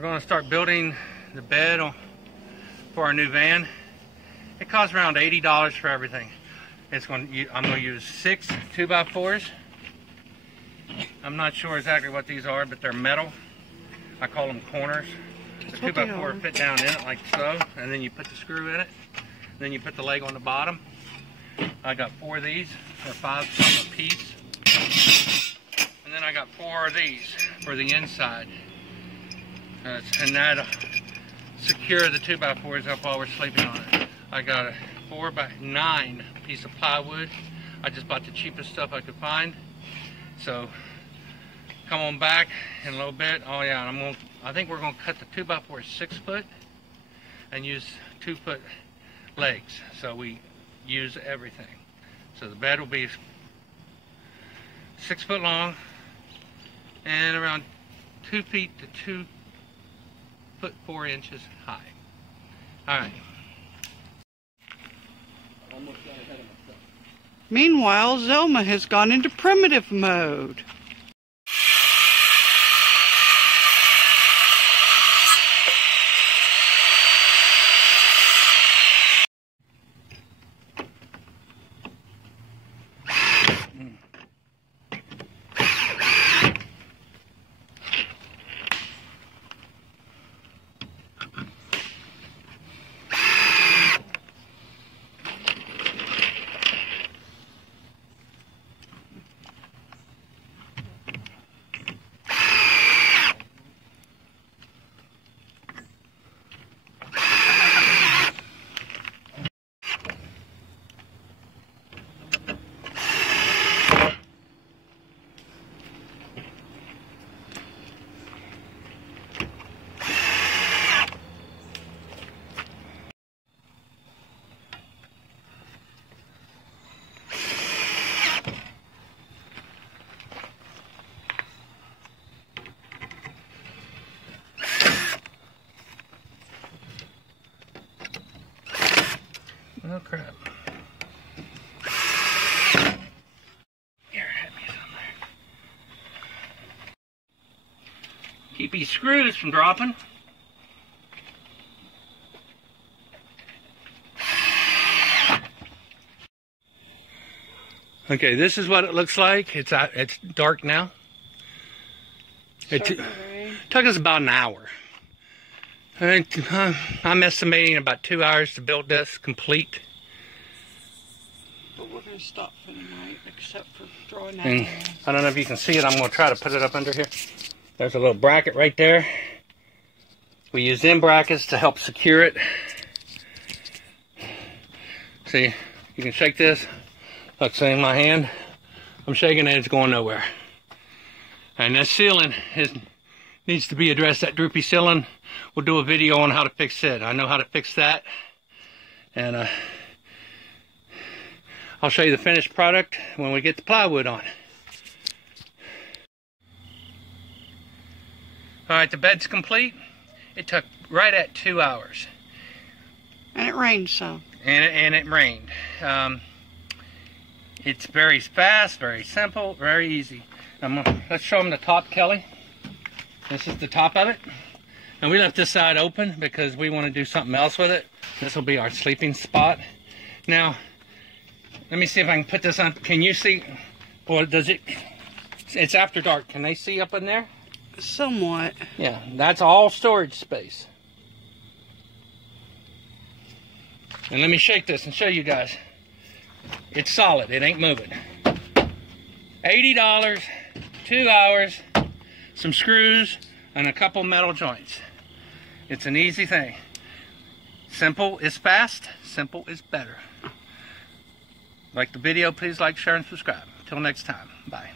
We're going to start building the bed for our new van. It costs around $80 for everything. I'm going to use 6 2x4s. I'm not sure exactly what these are, but they're metal. I call them corners. The 2x4 fit down in it like so, and then you put the screw in it. Then you put the leg on the bottom. I got 4 of these, or 5 some a piece. And then I got 4 of these for the inside. And that'll secure the 2x4s up while we're sleeping on it. I got a 4x9 piece of plywood. I just bought the cheapest stuff I could find. So come on back in a little bit. Oh yeah, I think we're gonna cut the 2x4 6 foot and use 2 foot legs. So we use everything. So the bed will be 6 foot long and around 2 feet to 2 foot 4 inches high. All right. Almost got ahead of myself. Meanwhile, Zelma has gone into primitive mode. Oh crap. Here, hit me somewhere. Keep these screws from dropping. Okay, this is what it looks like. It's dark now. It took us about an hour. I'm estimating about 2 hours to build this complete. But we're going to stop for the night, except for drawing that. And I don't know if you can see it. I'm going to try to put it up under here. There's a little bracket right there. We use them brackets to help secure it. See, you can shake this. Like say in my hand, I'm shaking it, it's going nowhere. And that ceiling needs to be addressed, that droopy ceiling. We'll do a video on how to fix it. I know how to fix that. And I'll show you the finished product when we get the plywood on. Alright, the bed's complete. It took right at 2 hours. And it rained some. And it rained. It's very fast, very simple, very easy. Let's show them the top, Kelly. This is the top of it. And we left this side open because we want to do something else with it. This will be our sleeping spot. Now, let me see if I can put this on. Can you see? Or does it? It's after dark. Can they see up in there? Somewhat. Yeah, that's all storage space. And let me shake this and show you guys. It's solid. It ain't moving. $80, 2 hours, some screws, and a couple metal joints. It's an easy thing. Simple is fast. Simple is better. Like the video, please like, share, and subscribe. Until next time. Bye.